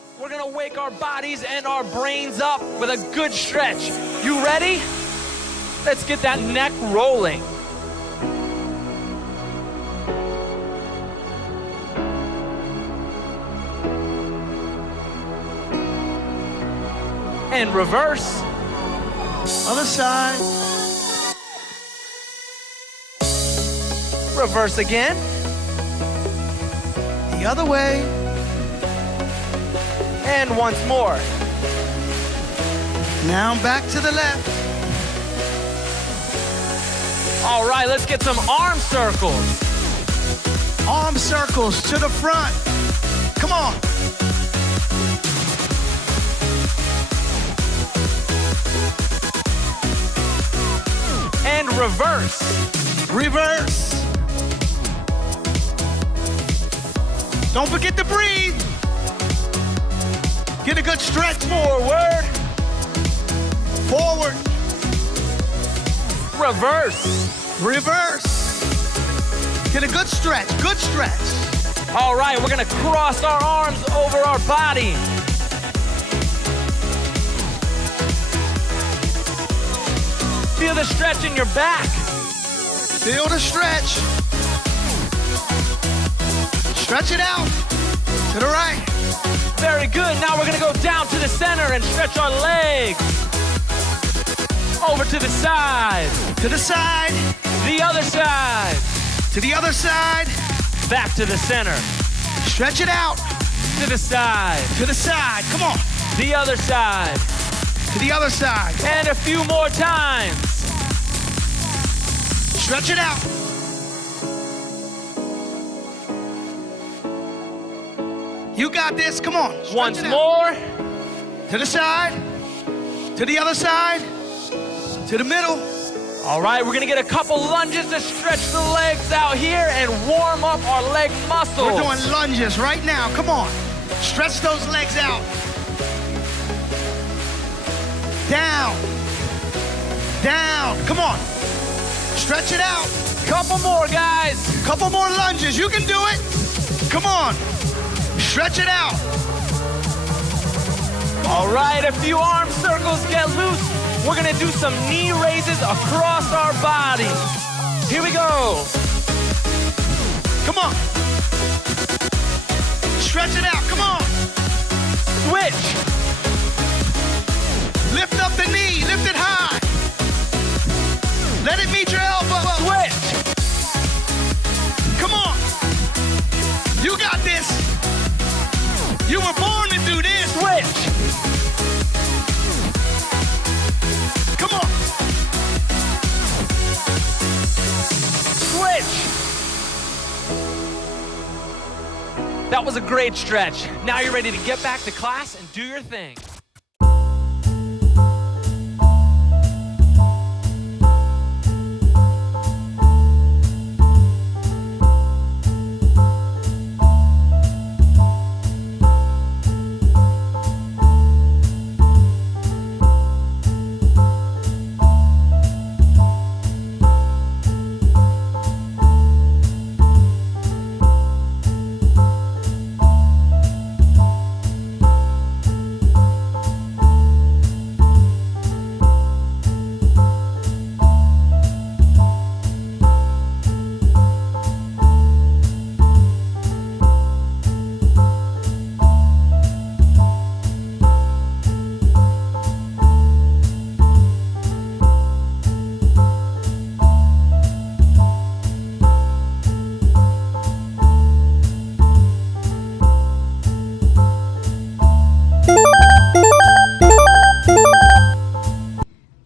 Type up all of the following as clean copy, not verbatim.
up. We're gonna wake our bodies and our brains up with a good stretch. You ready? Let's get that neck rolling. And reverse. Other side. Reverse again. The other way. And once more. Now back to the left. All right, let's get some arm circles. Arm circles to the front. Come on. And reverse. Reverse. Don't forget to breathe. Get a good stretch. Forward. Forward. Reverse. Reverse. Get a good stretch. Good stretch. All right, we're gonna cross our arms over our body. Feel the stretch in your back. Feel the stretch. Stretch it out. To the right. Very good. Now we're gonna go down to the center and stretch our legs. Over to the side. To the side. The other side. To the other side. Back to the center. Stretch it out. To the side. To the side. Come on. The other side. To the other side. And a few more times. Stretch it out. You got this. Come on. Stretch Once it out. more. To the side. To the other side. To the middle. All right, we're gonna get a couple lunges to stretch the legs out here and warm up our leg muscles. We're doing lunges right now. Come on. Stretch those legs out. Down. Down. Come on. Stretch it out. Couple more, guys. Couple more lunges. You can do it. Come on. Stretch it out. All right, a few arm circles get loose. We're gonna do some knee raises across our body. Here we go. Come on. Stretch it out. Come on. Switch. Lift up the knee. Lift it high. Let it meet your elbow. Switch. Come on. You got this. You were born to do this. Switch. Come on. Switch. That was a great stretch. Now you're ready to get back to class and do your thing.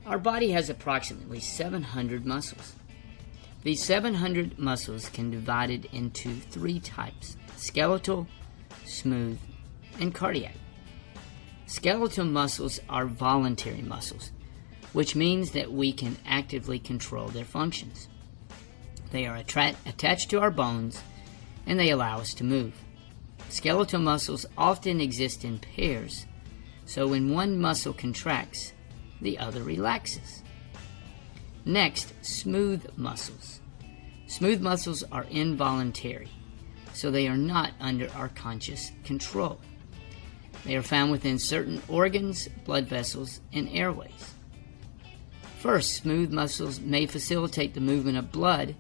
Our body has approximately 700 muscles. These 700 muscles can be divided into 3 types: skeletal, smooth, and cardiac. Skeletal muscles are voluntary muscles, which means that we can actively control their functions. They are attached to our bones, and they allow us to move. Skeletal muscles often exist in pairs, so when one muscle contracts, the other relaxes. Next, smooth muscles. Smooth muscles are involuntary, so they are not under our conscious control. They are found within certain organs, blood vessels, and airways. First, smooth muscles may facilitate the movement of blood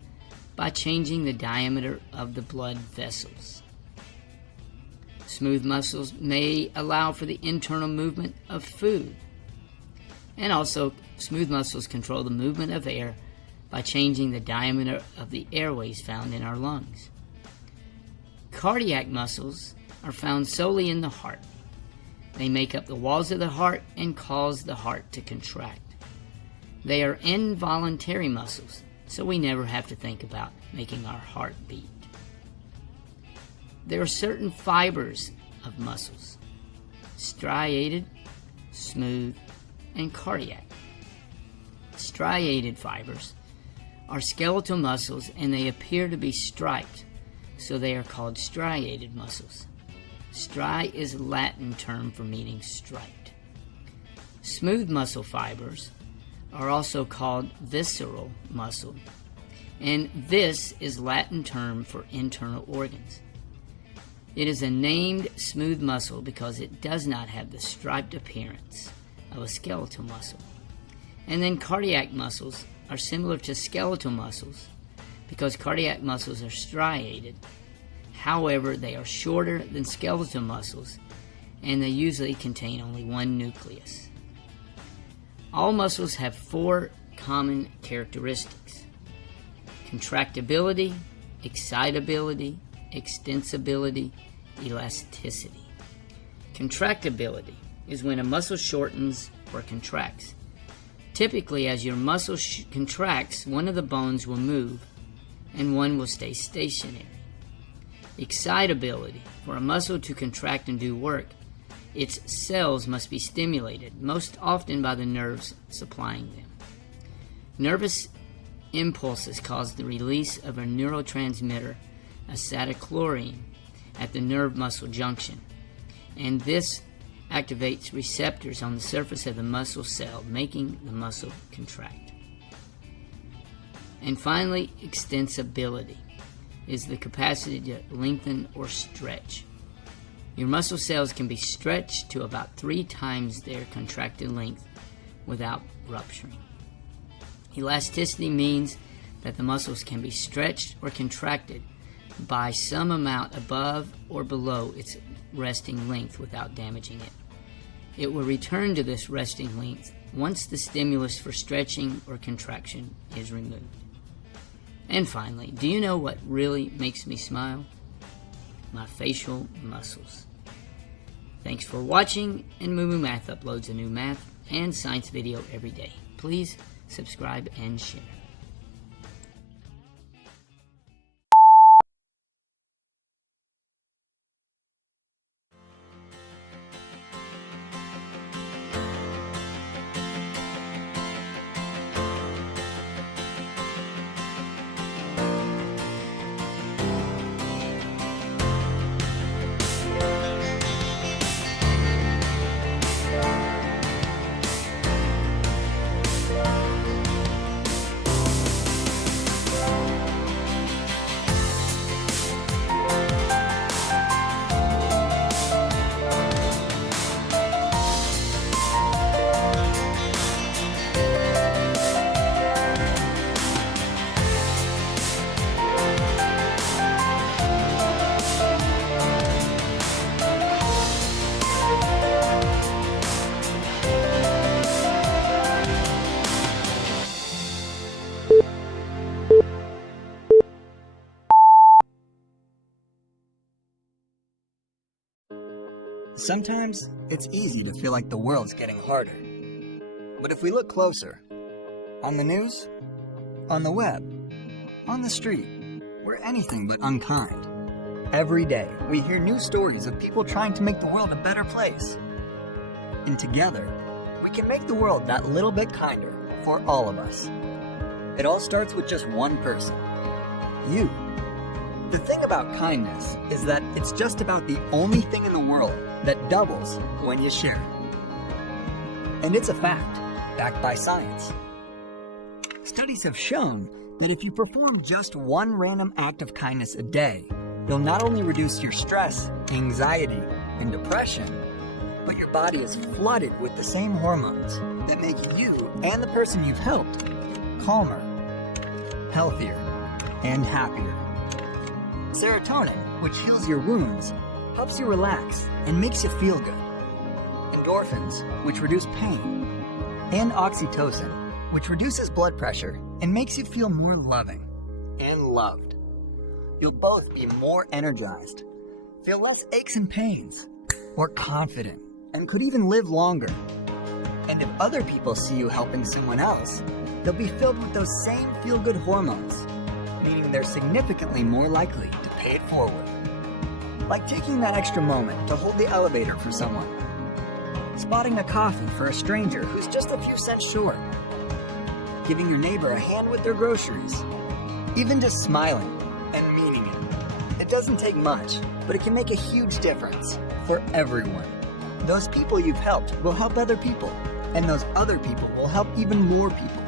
by changing the diameter of the blood vessels. Smooth muscles may allow for the internal movement of food. And also, smooth muscles control the movement of air by changing the diameter of the airways found in our lungs. Cardiac muscles are found solely in the heart. They make up the walls of the heart and cause the heart to contract. They are involuntary muscles, so we never have to think about making our heart beat. There are certain fibers of muscles: striated, smooth, and cardiac. Striated fibers are skeletal muscles, and they appear to be striped, so they are called striated muscles. Stri is a Latin term for meaning striped. Smooth muscle fibers are also called visceral muscle, and vis is Latin term for internal organs. It is a named smooth muscle because it does not have the striped appearance of a skeletal muscle. And then cardiac muscles are similar to skeletal muscles because cardiac muscles are striated. However, they are shorter than skeletal muscles, and they usually contain only one nucleus. All muscles have 4 common characteristics: contractibility, excitability, extensibility, elasticity. Contractibility is when a muscle shortens or contracts. Typically, as your muscle contracts, one of the bones will move and one will stay stationary. Excitability: for a muscle to contract and do work, its cells must be stimulated, most often by the nerves supplying them. Nervous impulses cause the release of a neurotransmitter, acetylcholine, at the nerve-muscle junction, and this activates receptors on the surface of the muscle cell, making the muscle contract. And finally, extensibility is the capacity to lengthen or stretch. Your muscle cells can be stretched to about 3 times their contracted length without rupturing. Elasticity means that the muscles can be stretched or contracted by some amount above or below its resting length without damaging it. It will return to this resting length once the stimulus for stretching or contraction is removed. And finally, do you know what really makes me smile? My facial muscles. Thanks for watching, and Moo Moo Math uploads a new math and science video every day. Please subscribe and share. Sometimes it's easy to feel like the world's getting harder. But if we look closer, on the news, on the web, on the street, we're anything but unkind. Every day, we hear new stories of people trying to make the world a better place. And together, we can make the world that little bit kinder for all of us. It all starts with just one person, you. The thing about kindness is that it's just about the only thing in the world that doubles when you share it. And it's a fact, backed by science. Studies have shown that if you perform just one random act of kindness a day, you'll not only reduce your stress, anxiety, and depression, but your body is flooded with the same hormones that make you and the person you've helped calmer, healthier, and happier. Serotonin, which heals your wounds, helps you relax and makes you feel good. Endorphins, which reduce pain. And oxytocin, which reduces blood pressure and makes you feel more loving and loved. You'll both be more energized, feel less aches and pains, more confident, and could even live longer. And if other people see you helping someone else, they'll be filled with those same feel-good hormones, meaning they're significantly more likely to pay it forward. Like taking that extra moment to hold the elevator for someone, spotting a coffee for a stranger who's just a few cents short, giving your neighbor a hand with their groceries, even just smiling and meaning it. It doesn't take much, but it can make a huge difference for everyone. Those people you've helped will help other people, and those other people will help even more people.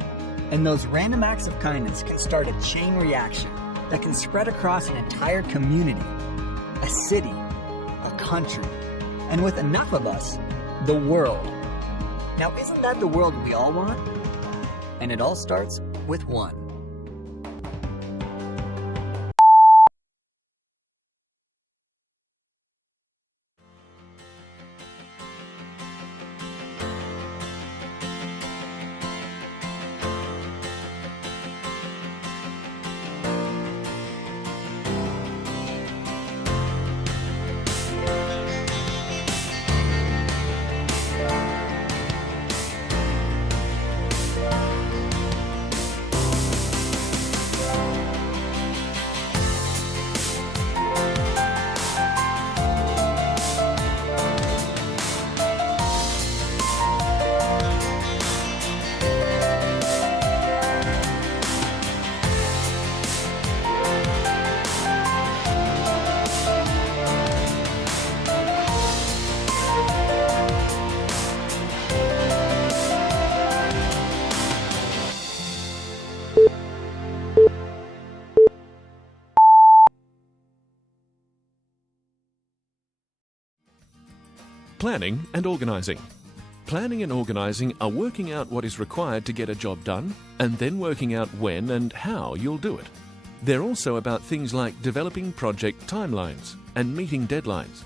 And those random acts of kindness can start a chain reaction that can spread across an entire community, a city, a country, and with enough of us, the world. Now, isn't that the world we all want? And it all starts with one. Planning and organising. Planning and organising are working out what is required to get a job done, and then working out when and how you'll do it. They're also about things like developing project timelines and meeting deadlines.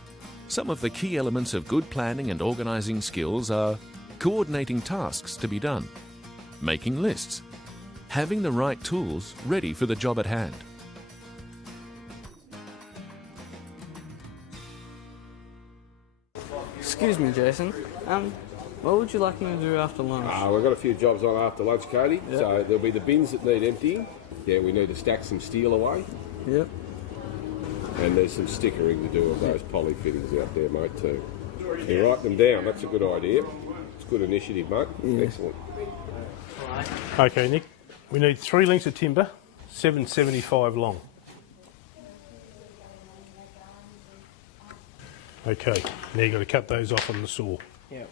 Some of the key elements of good planning and organising skills are coordinating tasks to be done, making lists, having the right tools ready for the job at hand. Excuse me, Jason. What would you like me to do after lunch? We've got a few jobs on after lunch, Cody. Yep. So there'll be the bins that need emptying. Yeah, we need to stack some steel away. Yep. And there's some stickering to do of those poly fittings out there, mate, too. You write them down. That's a good idea. It's a good initiative, mate. Yeah. Excellent. Okay, Nick. We need 3 lengths of timber, 775 long. Okay, now you've got to cut those off on the saw. Yep.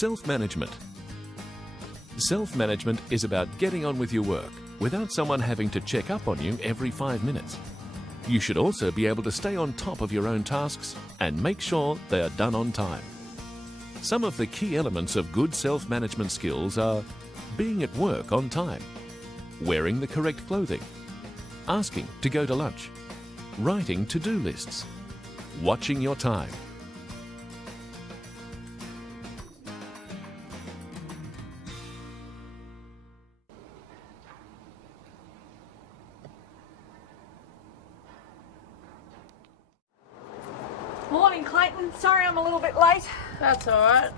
Self-management. Self-management is about getting on with your work without someone having to check up on you every 5 minutes. You should also be able to stay on top of your own tasks and make sure they are done on time. Some of the key elements of good self-management skills are being at work on time, wearing the correct clothing, asking to go to lunch, writing to-do lists, watching your time. Morning, Clayton. Sorry I'm a little bit late. That's all right.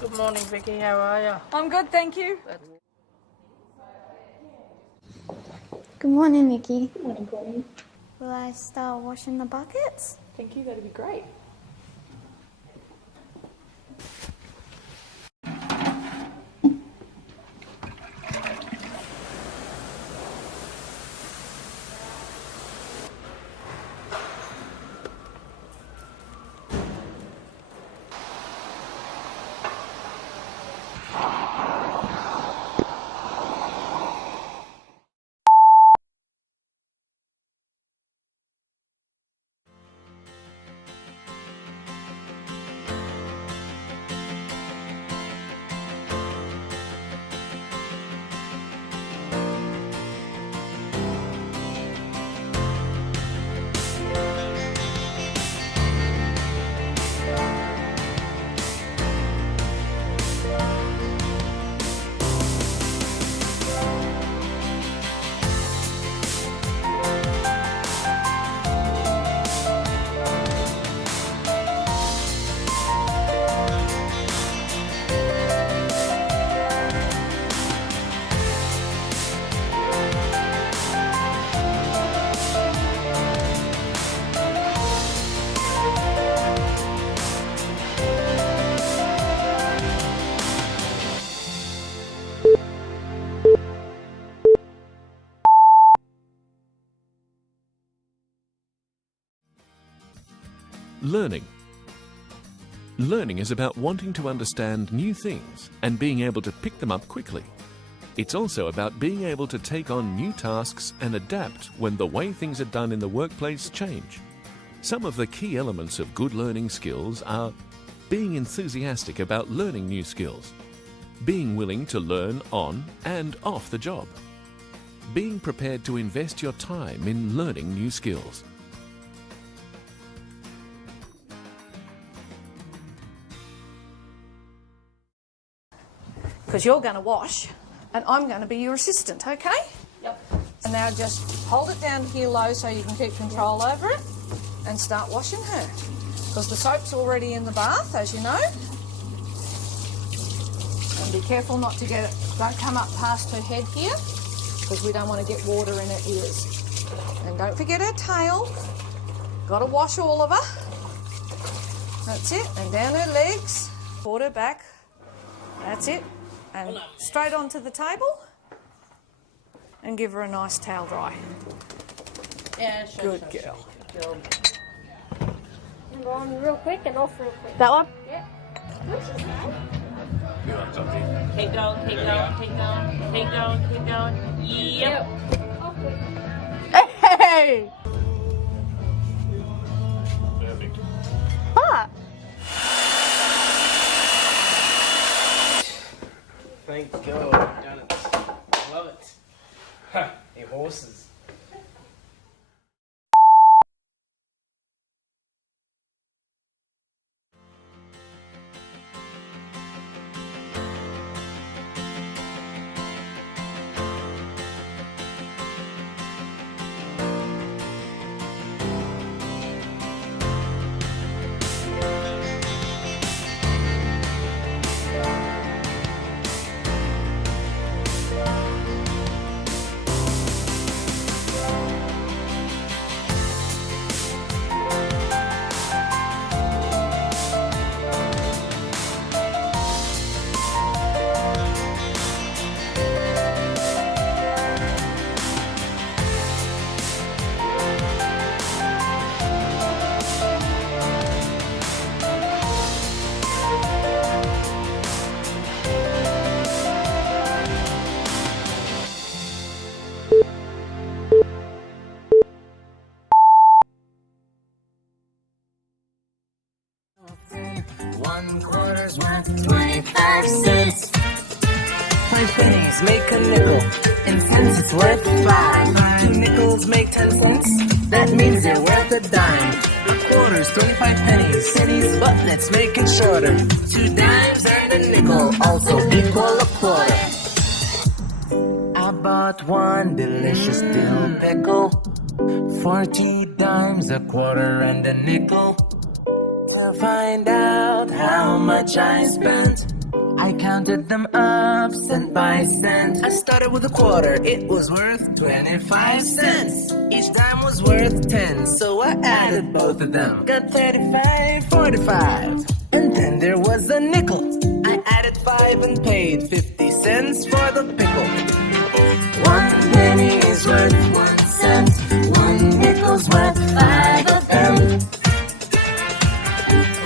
Good morning, Vicky. How are you? I'm good, thank you. Good morning, Nikki. Good morning, Courtney. Will I start washing the buckets? Thank you, that'd be great. Learning. Learning is about wanting to understand new things and being able to pick them up quickly. It's also about being able to take on new tasks and adapt when the way things are done in the workplace change. Some of the key elements of good learning skills are being enthusiastic about learning new skills, being willing to learn on and off the job, being prepared to invest your time in learning new skills. Because you're going to wash and I'm going to be your assistant, okay? Yep. And now just hold it down here low so you can keep control over it and start washing her. Because the soap's already in the bath, as you know. And be careful not to get it, don't come up past her head here because we don't want to get water in her ears. And don't forget her tail. Got to wash all of her. That's it. And down her legs. Put her back. That's it. And straight onto the table and give her a nice towel dry. Yeah, sure. Good girl. I'm going real quick and off real quick. That one? Yeah. Keep going, keep going, keep going, keep going, keep going. Yep. Hey! What? Thank God, I've done it. Love it. Hey, horses. 1 quarter's worth 25 cents. 5 pennies make a nickel. In cents it's worth 5. 2 nickels make 10 cents. That means they're worth a dime. A quarter's 25 pennies. Pennies, but let's make it shorter. 2 dimes and a nickel also equal a quarter. I bought 1 delicious dill pickle. 40 dimes, a quarter and a nickel. To find out how much I spent, I counted them up cent by cent. I started with a quarter, it was worth 25 cents. Each dime was worth 10, so I added both of them. Got 35, 45, and then there was a nickel. I added 5 and paid 50 cents for the pickle. 1 penny is worth 1 cent. 1 nickel's worth 5 of them.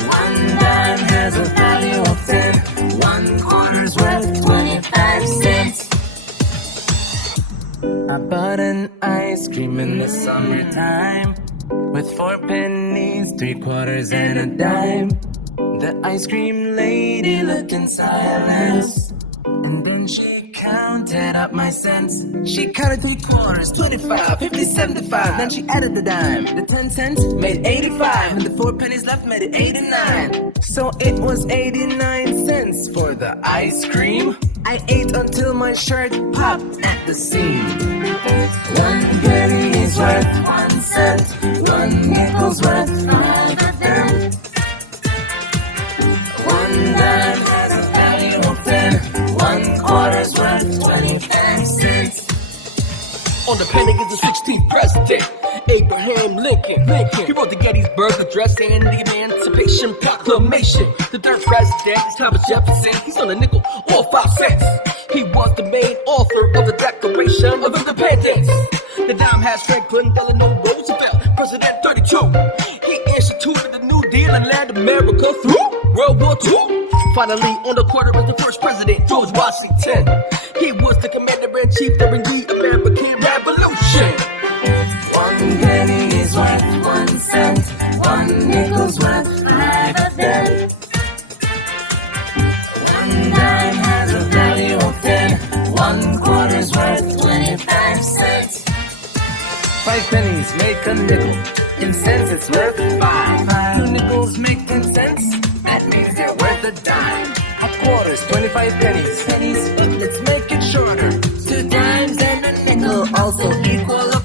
1 dime has a value of 10. 1 quarter's worth 25 cents. I bought an ice cream in the summertime with 4 pennies, 3 quarters, and a dime. The ice cream lady looked in silence, and then she counted up my cents. She counted 3 quarters, 25, 50, 75. Then she added the dime. The 10 cents made 85, and the 4 pennies left made it 89. So it was 89 cents for the ice cream. I ate until my shirt popped at the seam. 1 penny is worth 1 cent. 1 nickel's worth 5 of them. 1 dime has a value of 10. 1 quarter's worth 25 cents. On the penny is the 16th president, Abraham Lincoln. He wrote the Gettysburg Address and the Emancipation Proclamation. The third president is Thomas Jefferson. He's on a nickel or 5 cents. He was the main author of the Declaration of Independence. The dime has Franklin Delano Roosevelt, President 32. He instituted the New Deal and led America through World War II. Finally, on the quarter is the first president, George Washington. He was the commander-in-chief during the American Revolution. 1 penny is worth 1 cent. 1 nickel's worth 5 of them. 1 dime has a value of 10. 1 quarter's worth 25 cents. 5 pennies make a nickel. In cents it's worth 5. 2 nickels make 10 cents. That means they're worth a dime. A quarter's 25 pennies. Pennies, but let's make it shorter. 2 dimes and a nickel also equal